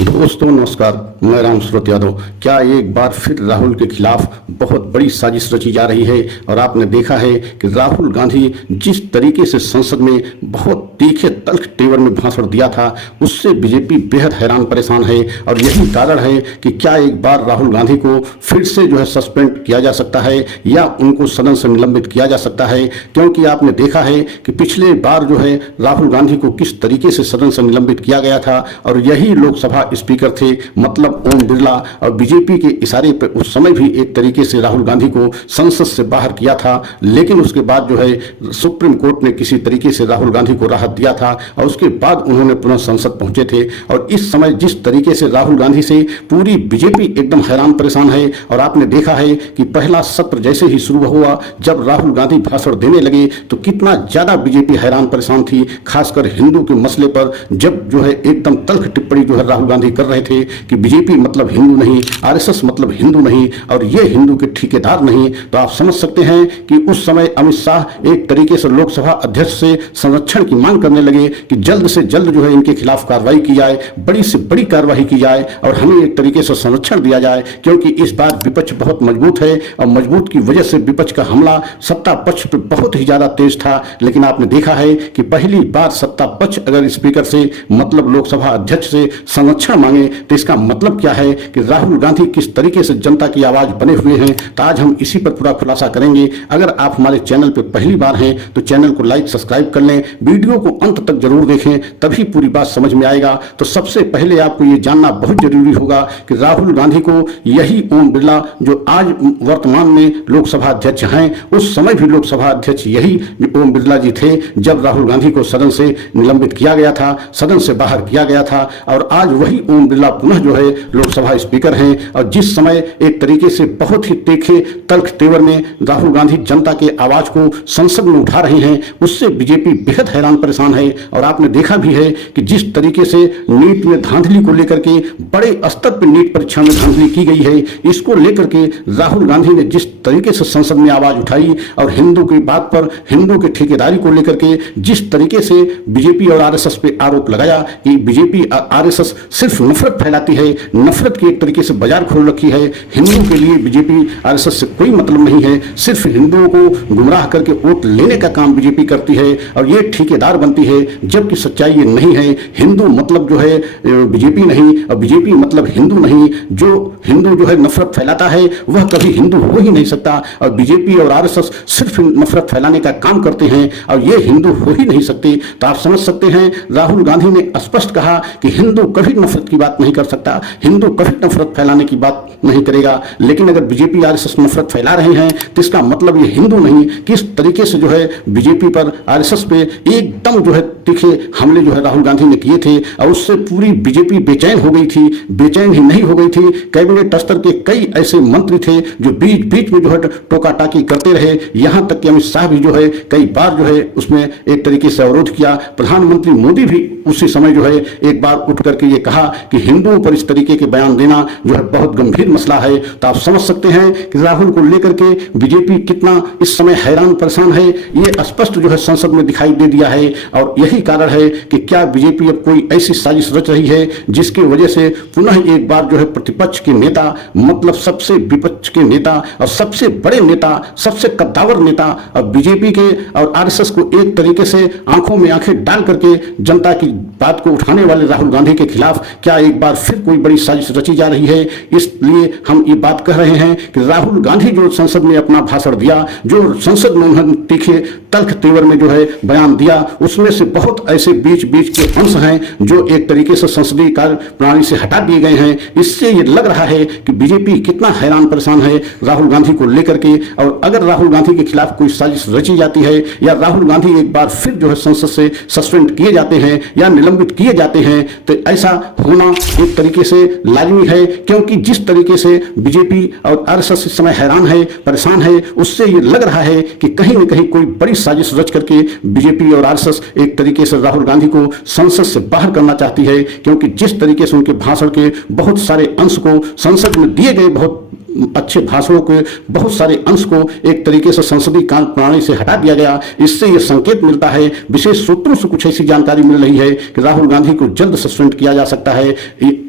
दोस्तों नमस्कार, मैं राम सूरत यादव। क्या एक बार फिर राहुल के खिलाफ बहुत बड़ी साजिश रची जा रही है? और आपने देखा है कि राहुल गांधी जिस तरीके से संसद में बहुत तीखे तल्ख तेवर में भाषण दिया था, उससे बीजेपी बेहद हैरान परेशान है। और यही कारण है कि क्या एक बार राहुल गांधी को फिर से सस्पेंड किया जा सकता है या उनको सदन से निलंबित किया जा सकता है। क्योंकि आपने देखा है कि पिछले बार राहुल गांधी को किस तरीके से सदन से निलंबित किया गया था, और यही लोकसभा स्पीकर थे, मतलब ओम बिरला। और बीजेपी के इशारे पर उस समय भी एक तरीके से राहुल गांधी को संसद से बाहर किया था, लेकिन उसके बाद सुप्रीम कोर्ट ने किसी तरीके से राहुल गांधी को राहत दिया था और उसके बाद उन्होंने पुनः संसद पहुंचे थे। और इस समय जिस तरीके से राहुल गांधी से पूरी बीजेपी एकदम हैरान परेशान है। और आपने देखा है कि पहला सत्र जैसे ही शुरू हुआ, जब राहुल गांधी भाषण देने लगे तो कितना ज्यादा बीजेपी हैरान परेशान थी, खासकर हिंदू के मसले पर। जब एकदम तल्ख टिप्पणी राहुल गांधी कर रहे थे कि बीजेपी मतलब हिंदू नहीं, आरएसएस मतलब हिंदू नहीं, और ये हिंदू के ठेकेदार नहीं, तो आप समझ सकते हैं कि उस समय अमित शाह एक तरीके से लोकसभा अध्यक्ष से संरक्षण की मांग करने लगे कि जल्द से जल्द इनके खिलाफ कार्रवाई की जाए, बड़ी से बड़ी कार्रवाई की जाए और हमें एक तरीके से संरक्षण दिया जाए। क्योंकि इस बार विपक्ष बहुत मजबूत है और मजबूत की वजह से विपक्ष का हमला सत्ता पक्ष पर बहुत ही ज्यादा तेज था। लेकिन आपने देखा है कि पहली बार सत्ता पक्ष अगर स्पीकर से मतलब लोकसभा अध्यक्ष से संरक्षण मांगे तो इसका मतलब क्या है कि राहुल गांधी किस तरीके से जनता की आवाज बने हुए हैं। तो आज हम इसी पर पूरा खुलासा करेंगे। अगर आप हमारे चैनल पर पहली बार हैं तो चैनल को लाइक सब्सक्राइब कर लें, वीडियो को अंत तक जरूर देखें, तभी पूरी बात समझ में आएगा। तो सबसे पहले आपको ये जानना बहुत जरूरी होगा कि राहुल गांधी को यही ओम बिरला, जो आज वर्तमान में लोकसभा अध्यक्ष हैं, उस समय भी लोकसभा अध्यक्ष यही ओम बिरला जी थे जब राहुल गांधी को सदन से निलंबित किया गया था, सदन से बाहर किया गया था। और आज वही ओम बिरला पुनः लोकसभा स्पीकर हैं। और जिस समय एक तरीके से बहुत ही तीखे तल्ख तेवर में राहुल गांधी जनता के आवाज को संसद में उठा रहे हैं, उससे बीजेपी बेहद हैरान परेशान है। और आपने देखा भी है कि जिस तरीके से नीट में धांधली को लेकर के बड़े स्तर पर नीट परीक्षा में धांधली की गई है, इसको लेकर के राहुल गांधी ने जिस तरीके से संसद में आवाज उठाई और हिंदू की बात पर, हिंदू की ठेकेदारी को लेकर के जिस तरीके से बीजेपी और आरएसएस पे आरोप लगाया कि बीजेपी आरएसएस सिर्फ नफरत फैलाती है, नफरत की एक तरीके से बाजार खोल रखी है। हिंदुओं के लिए बीजेपी आरएसएस से कोई मतलब नहीं है, सिर्फ हिंदुओं को गुमराह करके वोट लेने का काम बीजेपी करती है और ये ठेकेदार बनती है, जबकि सच्चाई ये नहीं है। हिंदू मतलब बीजेपी नहीं और बीजेपी मतलब हिंदू नहीं। जो हिंदू नफरत फैलाता है वह कभी हिंदू हो ही नहीं सकता, और बीजेपी और आरएसएस सिर्फ नफरत फैलाने का काम करते हैं और ये हिंदू हो ही नहीं सकते। तो आप समझ सकते हैं राहुल गांधी ने स्पष्ट कहा कि हिंदू कभी नफरत की बात नहीं कर सकता, हिंदू कभी नफरत फैलाने की बात नहीं करेगा। लेकिन अगर बीजेपी आरएसएस नफरत फैला रहे हैं तो इसका मतलब ये हिंदू नहीं, किस तरीके से बीजेपी पर आरएसएस पे एकदम तीखे हमले राहुल गांधी ने किए थे। और उससे पूरी बीजेपी बेचैन हो गई थी। बेचैन ही नहीं हो गई थी, कैबिनेट स्तर के कई ऐसे मंत्री थे जो बीच बीच में टोका टाकी करते रहे। यहां तक कि अमित शाह भी कई बार उसमें एक तरीके से अवरोध किया। प्रधानमंत्री मोदी भी उसी समय एक बार उठ करके ये कहा कि हिंदुओं पर इस तरीके के बयान देना बहुत गंभीर मसला है। तो आप समझ सकते हैं कि राहुल को लेकर के बीजेपी कितना इस समय हैरान परेशान है। ये स्पष्ट संसद में दिखाई दे दिया है। और यही कारण है कि क्या बीजेपी अब कोई ऐसी साजिश रच रही है जिसकी वजह से पुनः एक बार प्रतिपक्ष के नेता, मतलब सबसे विपक्ष के नेता और सबसे बड़े नेता, सबसे कद्दावर नेता और बीजेपी के और आरएसएस को एक तरीके से आंखों में आंखें डाल करके जनता की बात को उठाने वाले राहुल गांधी के खिलाफ क्या एक बार फिर कोई बड़ी साजिश रची जा रही है। इसलिए हम ये बात कह रहे हैं कि राहुल गांधी जो संसद में अपना भाषण दिया, जो संसद में उन्होंने तीखे तल्ख तेवर में बयान दिया, उसमें से बहुत ऐसे बीच बीच के अंश हैं जो एक तरीके से संसदीय कार्य प्रणाली से हटा दिए गए हैं। इससे ये लग रहा है कि बीजेपी कितना हैरान परेशान है राहुल गांधी को लेकर के। और अगर राहुल गांधी के खिलाफ कोई साजिश रची जाती है या राहुल गांधी एक बार फिर संसद से सस्पेंड किए जाते हैं या निलंबित किए जाते हैं, तो ऐसा होना एक तरीके से लाजमी है। क्योंकि जिस तरीके से बीजेपी और आरएसएस इस समय हैरान है, परेशान है, उससे ये लग रहा है कि कहीं न कहीं कोई बड़ी साजिश रच करके बीजेपी और आरएसएस एक तरीके से राहुल गांधी को संसद से बाहर करना चाहती है। क्योंकि जिस तरीके से उनके भाषण के बहुत सारे अंश को संसद में दिए गए बहुत अच्छे भाषणों के बहुत सारे अंश को एक तरीके से संसदीय कार्य प्रणाली से हटा दिया गया। इससे यह संकेत मिलता है, विशेष सूत्रों से कुछ ऐसी जानकारी मिल रही है कि राहुल गांधी को जल्द सस्पेंड किया जा सकता है।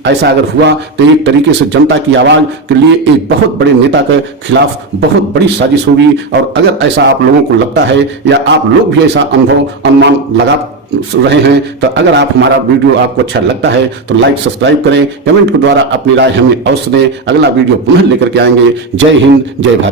ऐसा अगर हुआ तो एक तरीके से जनता की आवाज के लिए एक बहुत बड़े नेता के खिलाफ बहुत बड़ी साजिश होगी। और अगर ऐसा आप लोगों को लगता है या आप लोग भी ऐसा अनुमान लगा रहे हैं, तो अगर आप हमारा वीडियो आपको अच्छा लगता है तो लाइक सब्सक्राइब करें, कमेंट के द्वारा अपनी राय हमें अवश्य दें। अगला वीडियो पुनः लेकर के आएंगे। जय हिंद, जय भारत।